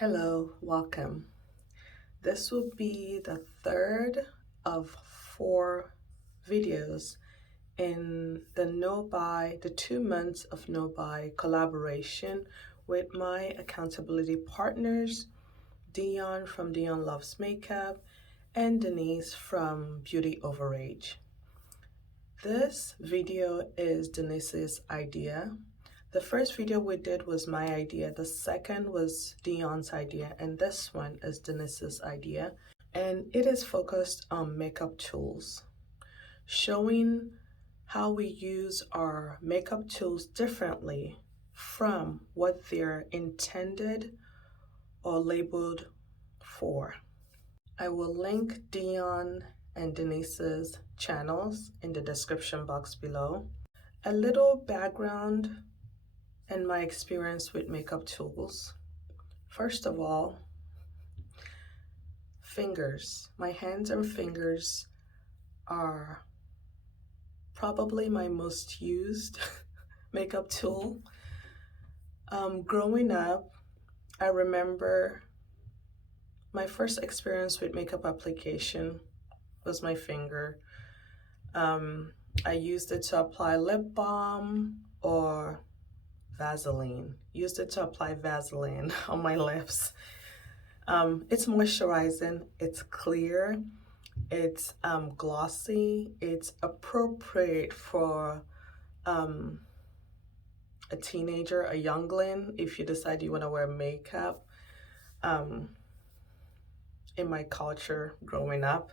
Hello, welcome. This will be the third of 4 videos in the 2 months of no buy collaboration with my accountability partners, Dion from Dion Loves Makeup and Denise from Beauty Overage. This video is Denise's idea. The first video we did was my idea, the second was Dion's idea, and this one is Denise's idea. And it is focused on makeup tools, showing how we use our makeup tools differently from what they're intended or labeled for. I will link Dion and Denise's channels in the description box below. A little background and my experience with makeup tools. First of all, fingers. My hands and fingers are probably my most used makeup tool. Growing up, I remember my first experience with makeup application was my finger. I used it to apply lip balm or Vaseline. Used it to apply Vaseline on my lips. It's moisturizing, it's clear, it's glossy, it's appropriate for a teenager, a youngling, if you decide you want to wear makeup. In my culture growing up.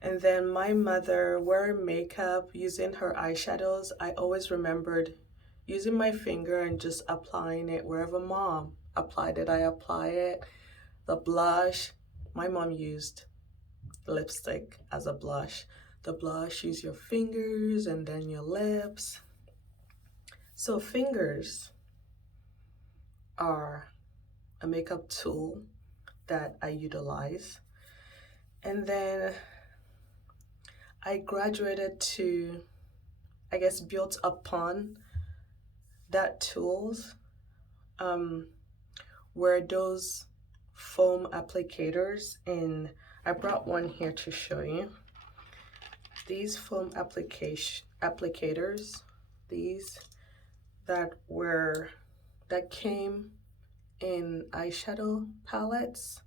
And then my mother wearing makeup, using her eyeshadows, I always remembered using my finger and just applying it wherever mom applied it, I apply it. The blush, my mom used lipstick as a blush. The blush, use your fingers and then your lips. So fingers are a makeup tool that I utilize. And then I graduated to, I guess, built upon that tools, were those foam applicators, and I brought one here to show you. These foam applicators, these that came in eyeshadow palettes,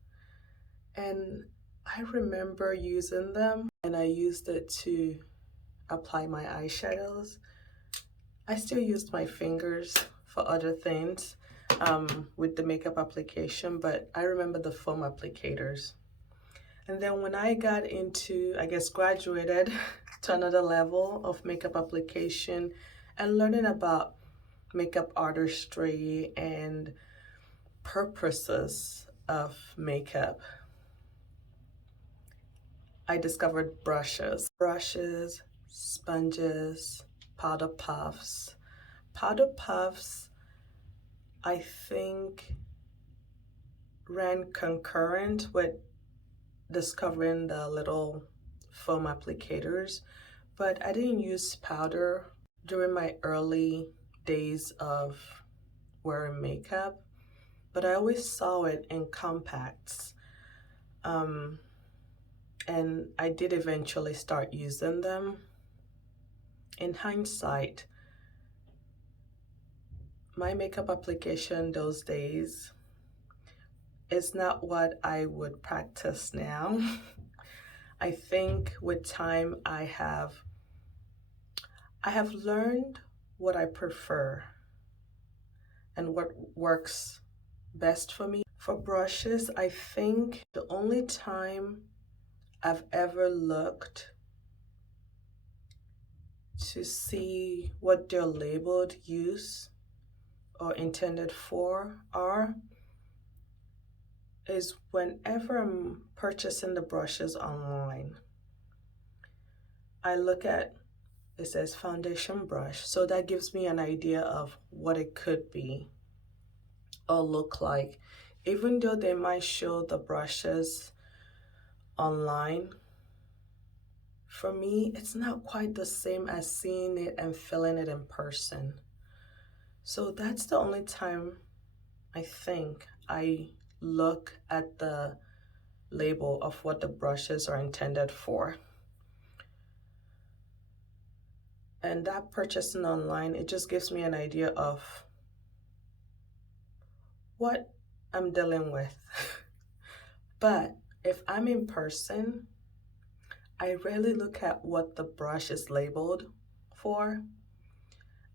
and I remember using them, and I used it to apply my eyeshadows. I still used my fingers for other things with the makeup application, but I remember the foam applicators. And then when I got into, I guess, graduated to another level of makeup application and learning about makeup artistry and purposes of makeup, I discovered brushes, sponges, powder puffs. Powder puffs, I think, ran concurrent with discovering the little foam applicators, but I didn't use powder during my early days of wearing makeup, but I always saw it in compacts. And I did eventually start using them. In hindsight, my makeup application those days is not what I would practice now. I think with time I have learned what I prefer and what works best for me. For brushes, I think the only time I've ever looked to see what their labeled use or intended for is whenever I'm purchasing the brushes online. I look at, it says foundation brush, so that gives me an idea of what it could be or look like. Even though they might show the brushes online, for me, it's not quite the same as seeing it and feeling it in person. So that's the only time I think I look at the label of what the brushes are intended for. And that purchasing online, it just gives me an idea of what I'm dealing with. But if I'm in person, I rarely look at what the brush is labeled for.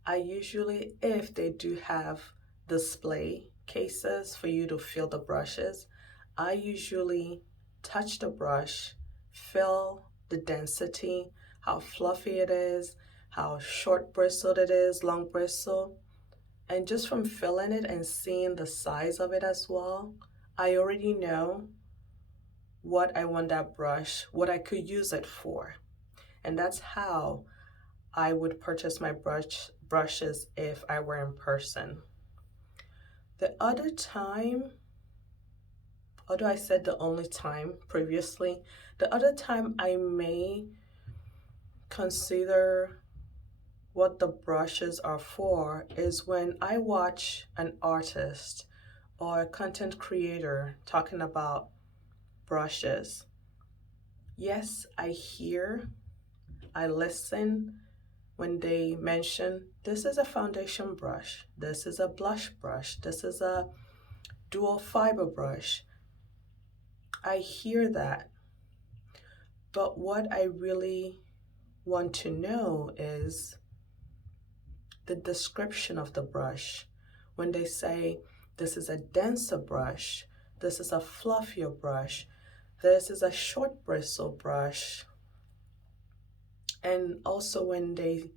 I usually, if they do have display cases for you to feel the brushes, I usually touch the brush, feel the density, how fluffy it is, how short bristled it is, long bristle. And just from feeling it and seeing the size of it as well, I already know what I want that brush, what I could use it for. And that's how I would purchase my brushes if I were in person. The other time, although I said the only time previously, the other time I may consider what the brushes are for is when I watch an artist or a content creator talking about brushes. Yes, I hear, I listen when they mention this is a foundation brush, this is a blush brush, this is a dual fiber brush. I hear that. But what I really want to know is the description of the brush. When they say this is a denser brush, this is a fluffier brush, this is a short bristle brush, and also when they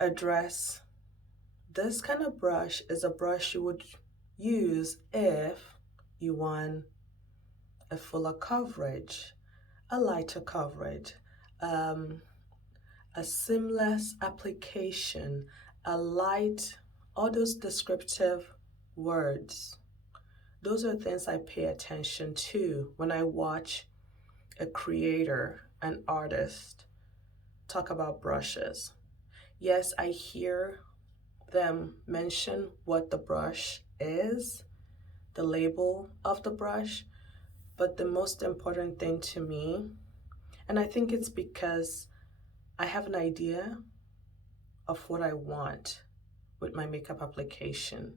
address this kind of brush is a brush you would use if you want a fuller coverage, a lighter coverage, a seamless application, a light, all those descriptive words. Those are things I pay attention to when I watch a creator, an artist, talk about brushes. Yes, I hear them mention what the brush is, the label of the brush, but the most important thing to me, and I think it's because I have an idea of what I want with my makeup application.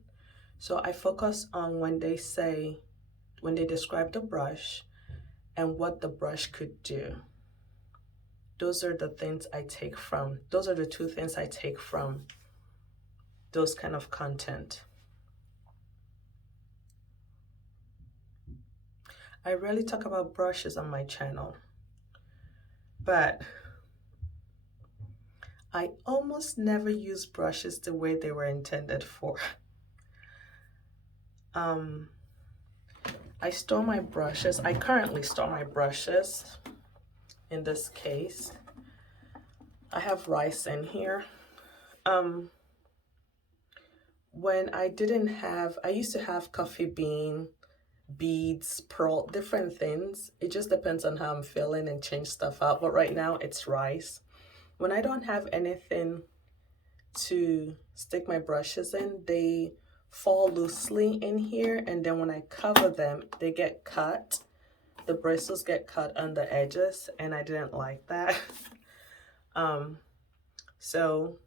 So I focus on when they describe the brush and what the brush could do. Those are the two things I take from those kind of content. I rarely talk about brushes on my channel, but I almost never use brushes the way they were intended for. I store my brushes. I currently store my brushes. In this case, I have rice in here. When I used to have coffee bean, beads, pearl, different things. It just depends on how I'm feeling and change stuff out. But right now it's rice. When I don't have anything to stick my brushes in, they fall loosely in here, and then when I cover them, they get cut. The bristles get cut on the edges, and I didn't like that. So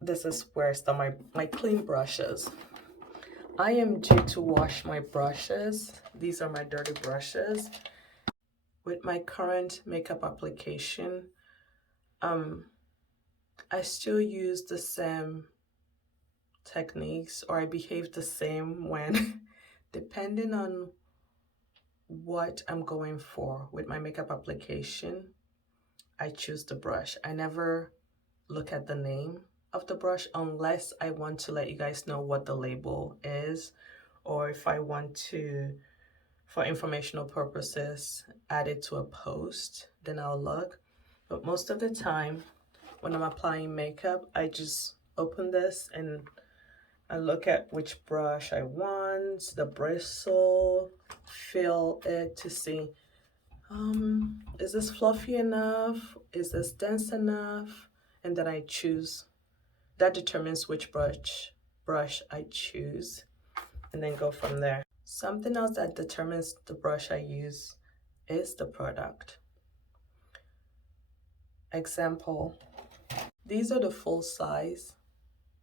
this is where I store my clean brushes. I am due to wash my brushes. These are my dirty brushes. With my current makeup application, I still use the same techniques, or I behave the same when depending on what I'm going for with my makeup application, I choose the brush. I never look at the name of the brush unless I want to let you guys know what the label is, or if I want to, for informational purposes, add it to a post, then I'll look. But most of the time when I'm applying makeup, I just open this and I look at which brush I want, the bristle, feel it to see, is this fluffy enough? Is this dense enough? And then I choose. That determines which brush I choose. and then go from there. Something else that determines the brush I use is the product. Example, these are the full size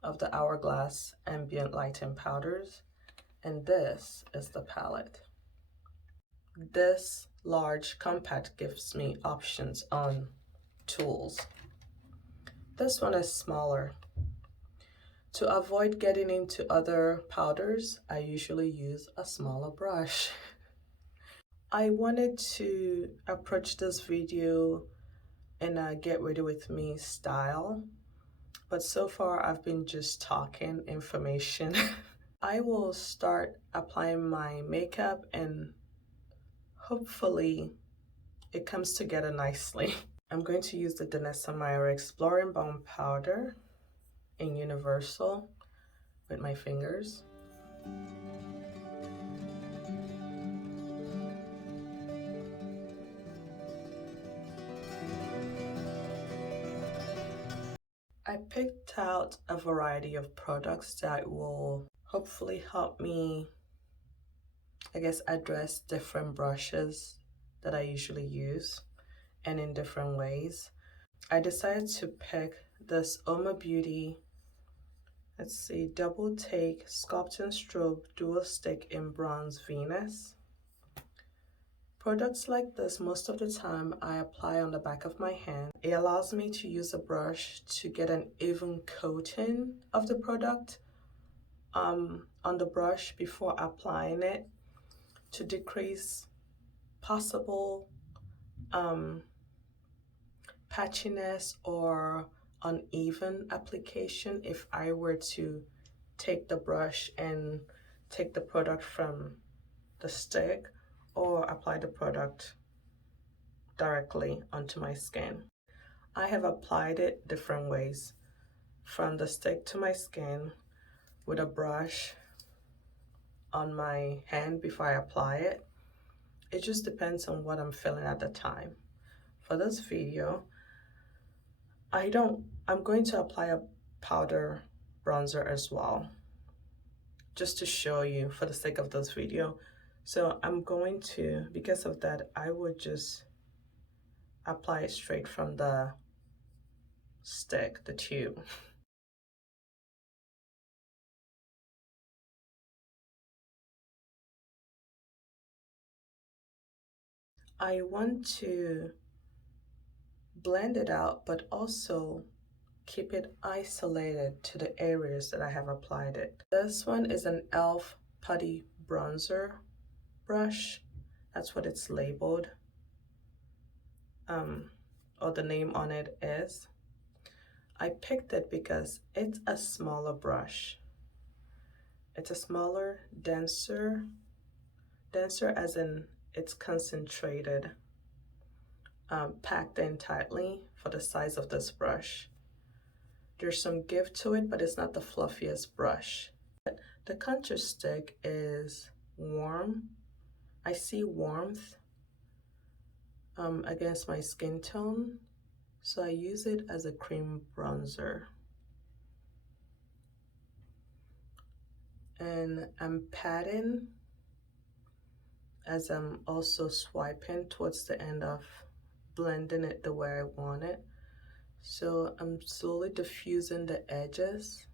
of the Hourglass Ambient Lighting Powders, and this is the palette. This large compact gives me options on tools. This one is smaller. To avoid getting into other powders, I usually use a smaller brush. I wanted to approach this video in a get ready with me style, but so far I've been just talking information. I will start applying my makeup and hopefully it comes together nicely. I'm going to use the Danessa Meyers Exploring Balm Powder in Universal with my fingers. I picked out a variety of products that will hopefully help me, I guess, address different brushes that I usually use and in different ways. I decided to pick this Oma Beauty, let's see, Double Take Sculpt and Strobe Dual Stick in Bronze Venus. Products like this, most of the time, I apply on the back of my hand. It allows me to use a brush to get an even coating of the product on the brush before applying it to decrease possible patchiness or uneven application if I were to take the brush and take the product from the stick or apply the product directly onto my skin. I have applied it different ways, from the stick to my skin with a brush on my hand before I apply it. It just depends on what I'm feeling at the time. For this video, I'm going to apply a powder bronzer as well, just to show you for the sake of this video. So I'm going to, because of that, I would just apply it straight from the stick, the tube. I want to blend it out, but also keep it isolated to the areas that I have applied it. This one is an e.l.f. Putty Bronzer brush. That's what it's labeled, or the name on it is. I picked it because it's a smaller brush. It's a smaller, denser as in it's concentrated, packed in tightly for the size of this brush. There's some give to it, but it's not the fluffiest brush. The contour stick is warm. I see warmth against my skin tone, so I use it as a cream bronzer. And I'm patting as I'm also swiping towards the end of blending it the way I want it. So I'm slowly diffusing the edges.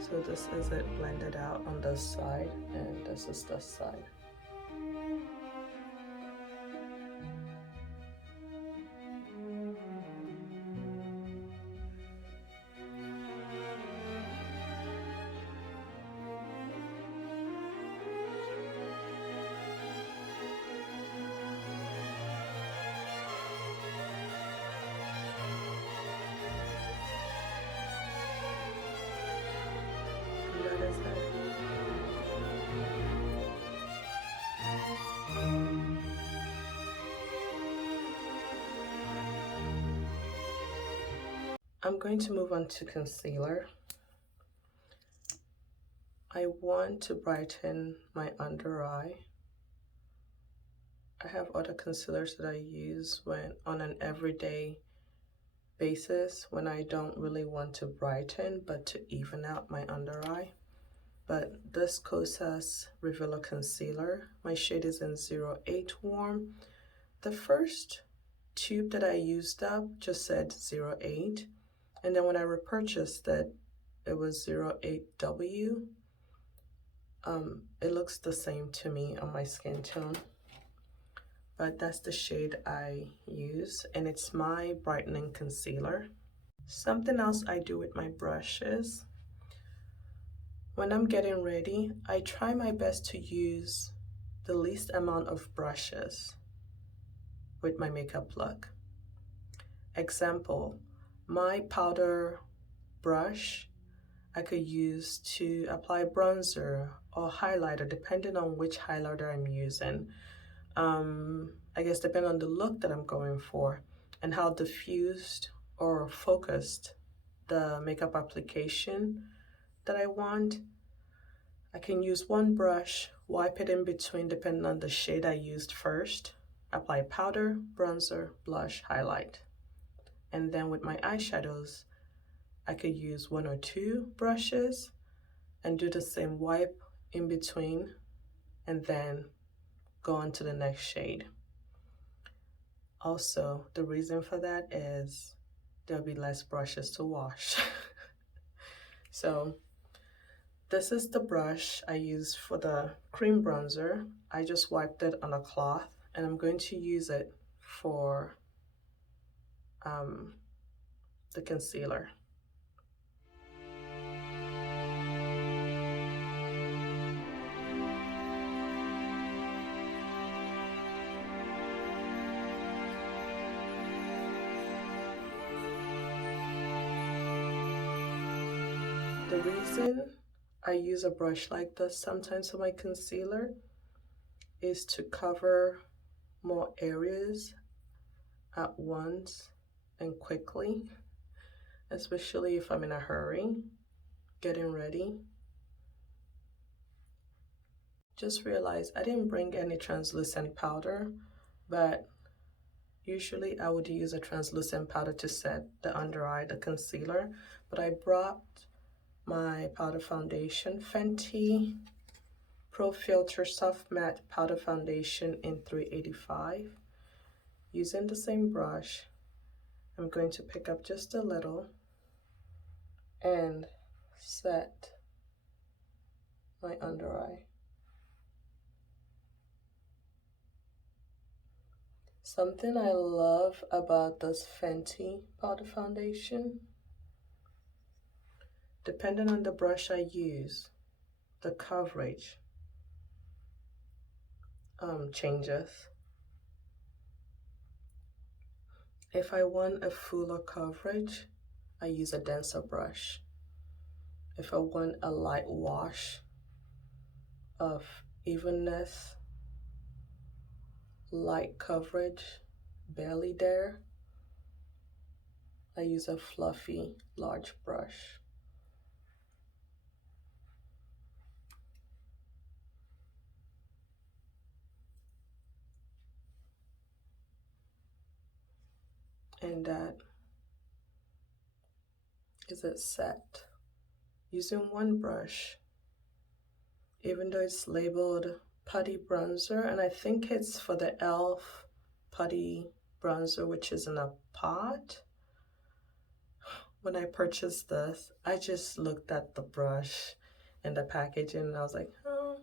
So this is it blended out on this side, and this is this side. I'm going to move on to concealer. I want to brighten my under eye. I have other concealers that I use when on an everyday basis when I don't really want to brighten but to even out my under eye. But this Kosas Revealer Concealer, my shade is in 08 Warm. The first tube that I used up just said 08, and then when I repurchased it, it was 08W. It looks the same to me on my skin tone, but that's the shade I use, and it's my brightening concealer. Something else I do with my brushes, when I'm getting ready, I try my best to use the least amount of brushes with my makeup look. Example, my powder brush I could use to apply bronzer or highlighter depending on which highlighter I'm using. I guess depending on the look that I'm going for and how diffused or focused the makeup application that I want. I can use one brush, wipe it in between depending on the shade I used first, apply powder, bronzer, blush, highlight. And then with my eyeshadows, I could use one or two brushes and do the same wipe in between and then go on to the next shade. Also, the reason for that is there'll be less brushes to wash. So this is the brush I use for the cream bronzer. I just wiped it on a cloth and I'm going to use it for the concealer. The reason I use a brush like this sometimes for my concealer is to cover more areas at once and quickly, especially if I'm in a hurry, getting ready. Just realized I didn't bring any translucent powder, but usually I would use a translucent powder to set the under eye, the concealer, but I brought my powder foundation, Fenty Pro Filter Soft Matte Powder Foundation in 385. Using the same brush, I'm going to pick up just a little and set my under eye. Something I love about this Fenty powder foundation, depending on the brush I use, the coverage changes. If I want a fuller coverage, I use a denser brush. If I want a light wash of evenness, light coverage, barely there, I use a fluffy large brush. And that is it set. Using one brush, even though it's labeled Putty Bronzer, and I think it's for the e.l.f. Putty Bronzer, which is in a pot. When I purchased this, I just looked at the brush and the packaging and I was like, oh,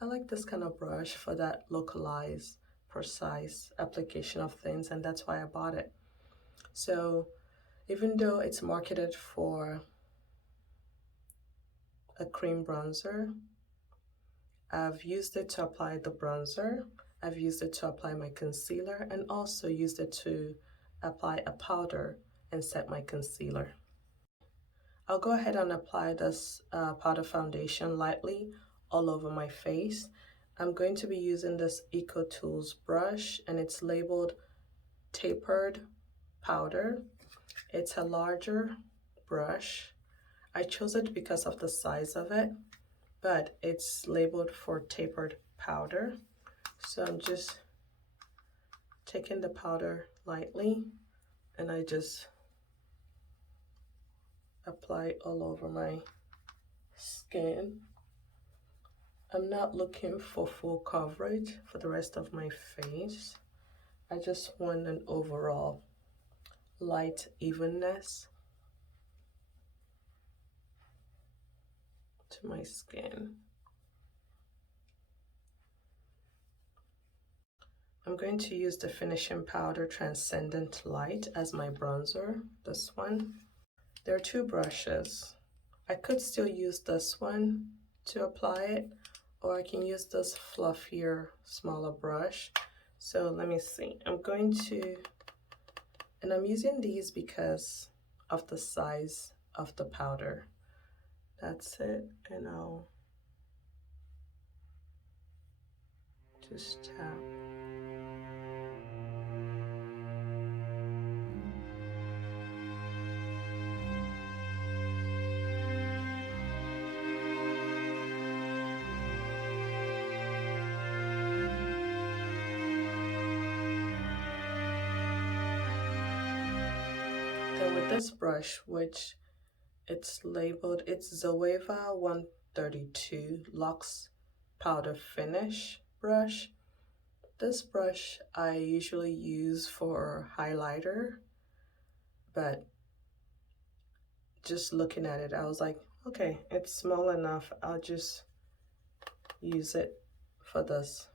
I like this kind of brush for that localized, precise application of things, and that's why I bought it. So even though it's marketed for a cream bronzer, I've used it to apply the bronzer, I've used it to apply my concealer, and also used it to apply a powder and set my concealer. I'll go ahead and apply this powder foundation lightly all over my face. I'm going to be using this Eco Tools brush, and it's labeled Tapered Powder. It's a larger brush. I chose it because of the size of it. but it's labeled for tapered powder. So I'm just taking the powder lightly and I just apply it all over my skin. I'm not looking for full coverage for the rest of my face. I just want an overall light evenness to my skin. I'm going to use the finishing powder Transcendent Light as my bronzer, this one. There are two brushes. I could still use this one to apply it, or I can use this fluffier, smaller brush. So let me see. I'm going to, and I'm using these because of the size of the powder. That's it, and I'll just tap. Then with this brush, which it's labeled, it's Zoeva 132 Luxe Powder Finish brush. This brush I usually use for highlighter, but just looking at it, I was like, okay, it's small enough. I'll just use it for this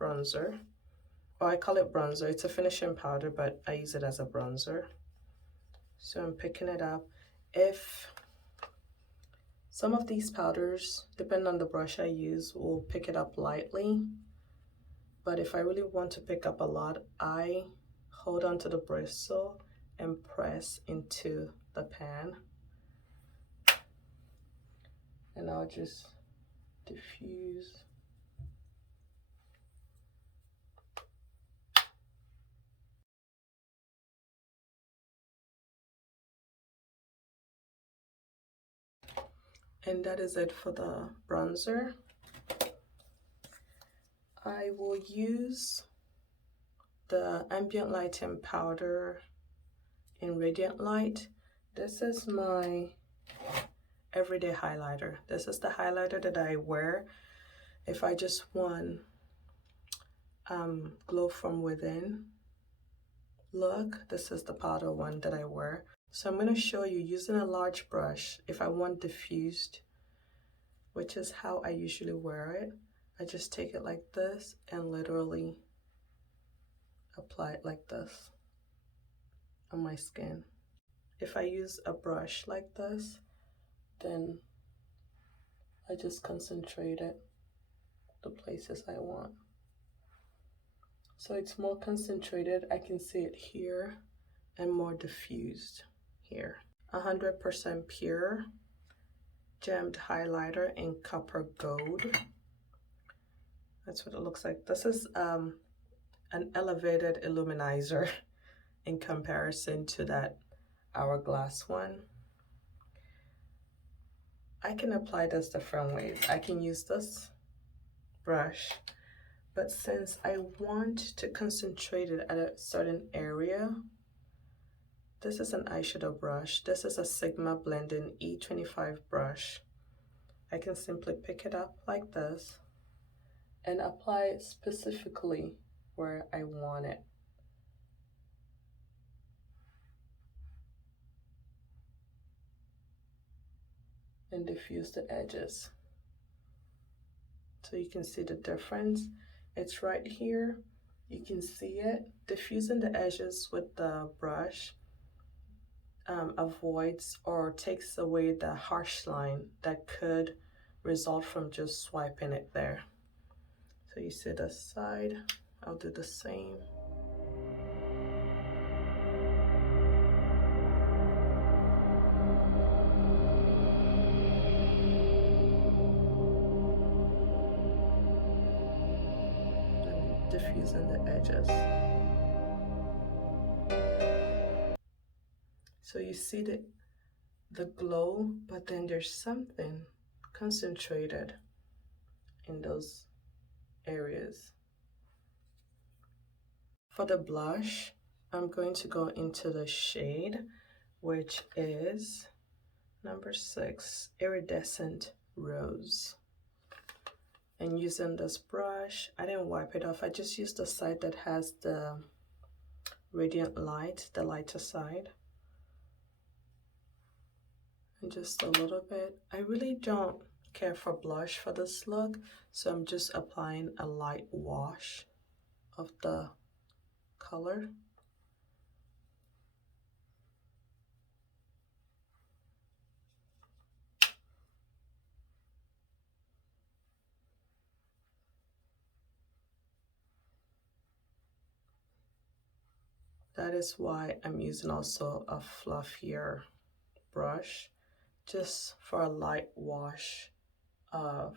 bronzer. Or I call it bronzer. It's a finishing powder, but I use it as a bronzer. So I'm picking it up. If some of these powders, depending on the brush I use, will pick it up lightly. But if I really want to pick up a lot, I hold onto the bristle and press into the pan. And I'll just diffuse. And that is it for the bronzer. I will use the ambient lighting powder in Radiant Light. This is my everyday highlighter. This is the highlighter that I wear if I just want glow from within look. This is the powder one that I wear. So I'm going to show you using a large brush if I want diffused, which is how I usually wear it. I just take it like this and literally apply it like this on my skin. If I use a brush like this, then I just concentrate it the places I want. So it's more concentrated, I can see it here, and more diffused here. 100% pure gemmed highlighter in copper gold. That's what it looks like. This is an elevated illuminizer in comparison to that hourglass one. I can apply this different ways. I can use this brush, but since I want to concentrate it at a certain area, this is an eyeshadow brush. This is a Sigma Blending E25 brush. I can simply pick it up like this and apply it specifically where I want it. And diffuse the edges. So you can see the difference. It's right here. You can see it. Diffusing the edges with the brush avoids or takes away the harsh line that could result from just swiping it there. So you see the side. I'll do the same. Diffusing the edges. So you see the glow, but then there's something concentrated in those areas. For the blush, I'm going to go into the shade, which is number 6, Iridescent Rose. And using this brush, I didn't wipe it off. I just used the side that has the radiant light, the lighter side. And just a little bit. I really don't care for blush for this look, so I'm just applying a light wash of the color. That is why I'm using also a fluffier brush, just for a light wash of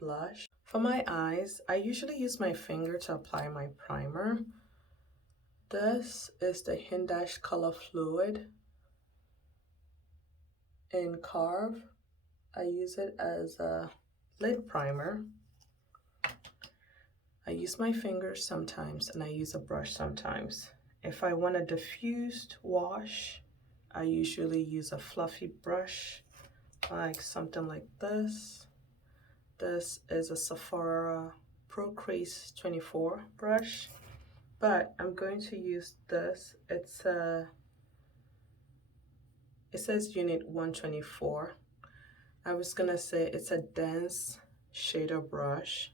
blush. For my eyes, I usually use my finger to apply my primer. This is the Hindash Color Fluid in Carve. I use it as a lid primer. I use my fingers sometimes and I use a brush sometimes. If I want a diffused wash, I usually use a fluffy brush, like something like this. This is a Sephora Pro Crease 24 brush, but I'm going to use this. It says unit 124. I was gonna say it's a dense shader brush,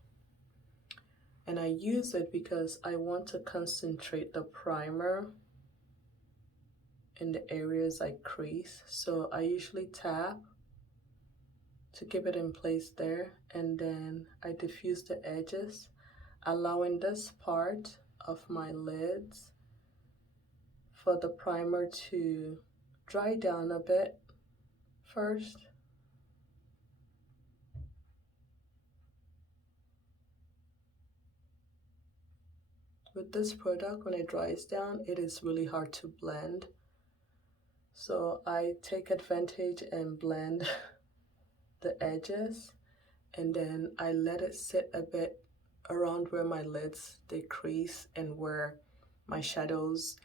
and I use it because I want to concentrate the primer in the areas I crease. So I usually tap to keep it in place there, and then I diffuse the edges, allowing this part of my lids for the primer to dry down a bit first. With this product, when it dries down, it is really hard to blend. So I take advantage and blend the edges, and then I let it sit a bit around where my lids they crease and where my shadows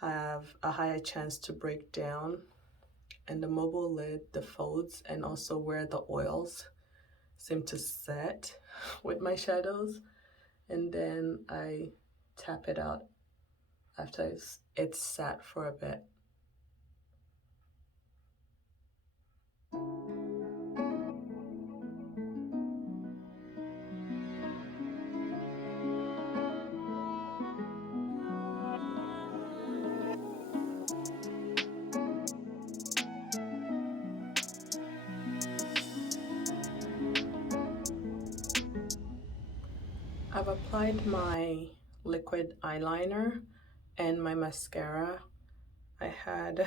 have a higher chance to break down, and the mobile lid, the folds, and also where the oils seem to set with my shadows. And then I tap it out after it's sat for a bit. I've applied my liquid eyeliner and my mascara. I had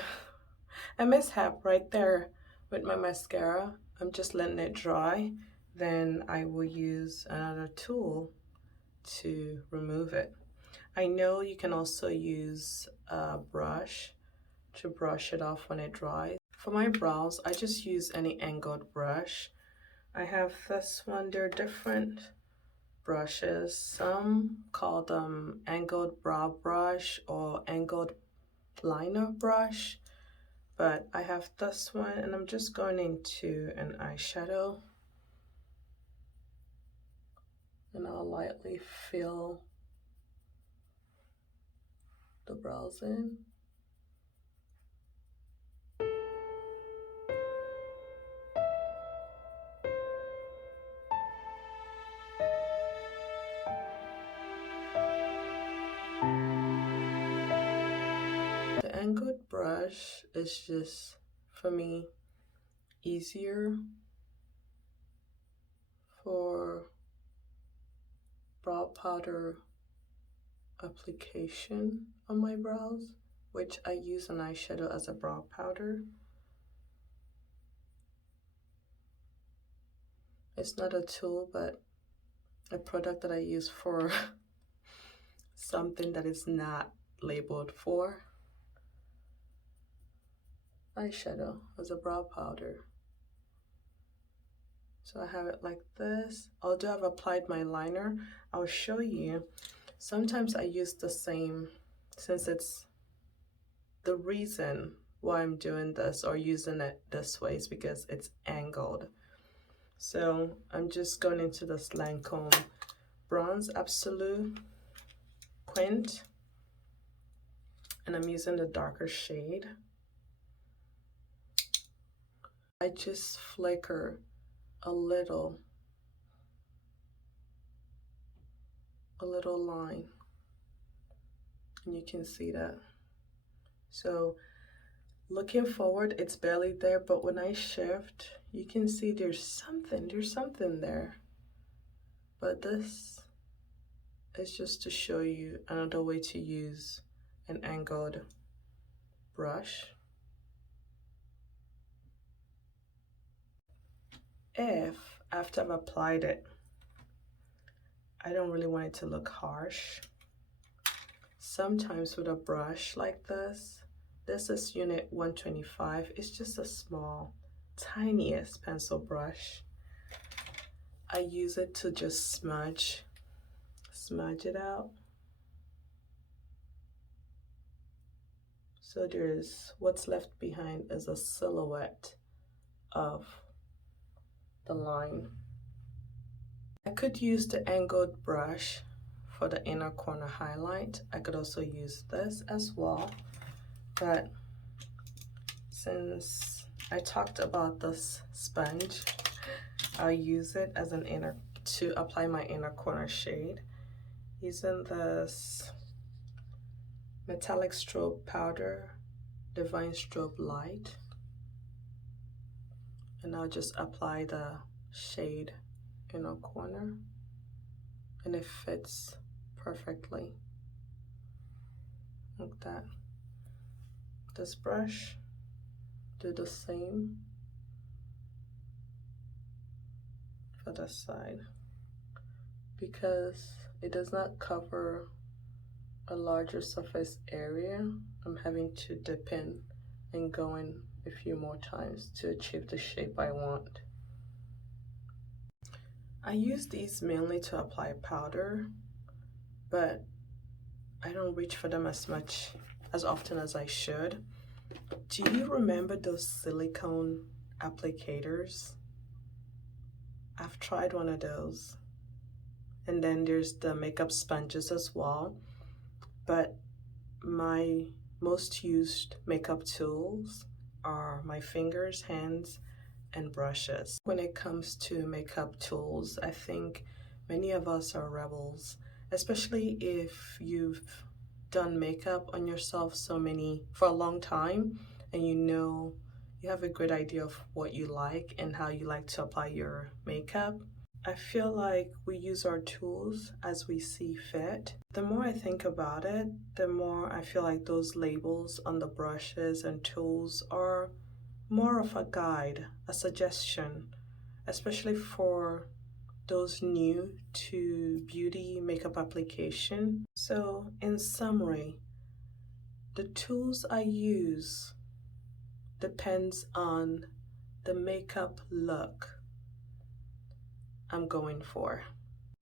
a mishap right there with my mascara. I'm just letting it dry. Then I will use another tool to remove it. I know you can also use a brush to brush it off when it dries. For my brows, I just use any angled brush. I have this one. They're different brushes. Some call them angled brow brush or angled liner brush, but I have this one, and I'm just going into an eyeshadow, and I'll lightly fill the brows in. The angled brush is just, for me, easier for brow powder application on my brows, which I use an eyeshadow as a brow powder. It's not a tool, but a product that I use for something that is not labeled for eyeshadow as a brow powder. So I have it like this. Although I've applied my liner, I'll show you. Sometimes I use the same, since it's the reason why I'm doing this or using it this way is because it's angled. So I'm just going into this Lancome Bronze Absolute Quint, and I'm using the darker shade. I just flicker a little line, and you can see that. So looking forward, it's barely there, but when I shift, you can see there's something there. But this is just to show you another way to use an angled brush. If after I've applied it, I don't really want it to look harsh, sometimes with a brush like this is unit 125, it's just a small, tiniest pencil brush. I use it to just smudge it out. So there's, what's left behind is a silhouette of the line. I could use the angled brush for the inner corner highlight. I could also use this as well, but since I talked about this sponge, I'll use it as an inner, to apply my inner corner shade, using this metallic strobe powder, Divine Strobe Light, and I'll just apply the shade inner corner, and it fits perfectly like that. This brush, do the same for this side. Because it does not cover a larger surface area, I'm having to dip in and go in a few more times to achieve the shape I want. I use these mainly to apply powder, but I don't reach for them as often as I should. Do you remember those silicone applicators? I've tried one of those. And then there's the makeup sponges as well. But my most used makeup tools are my fingers, hands, and brushes. When it comes to makeup tools, I think many of us are rebels, especially if you've done makeup on yourself for a long time, and you have a good idea of what you like and how you like to apply your makeup. I feel like we use our tools as we see fit. The more I think about it, the more I feel like those labels on the brushes and tools are more of a guide, a suggestion, especially for those new to beauty makeup application. So in summary, the tools I use depends on the makeup look I'm going for.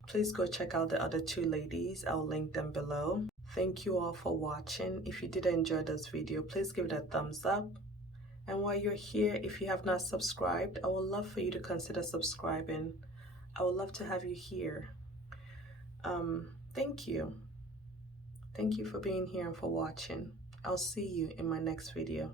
Please go check out the other two ladies. I'll link them below. Thank you all for watching. If you did enjoy this video, please give it a thumbs up. And while you're here, if you have not subscribed, I would love for you to consider subscribing. I would love to have you here. Thank you. Thank you for being here and for watching. I'll see you in my next video.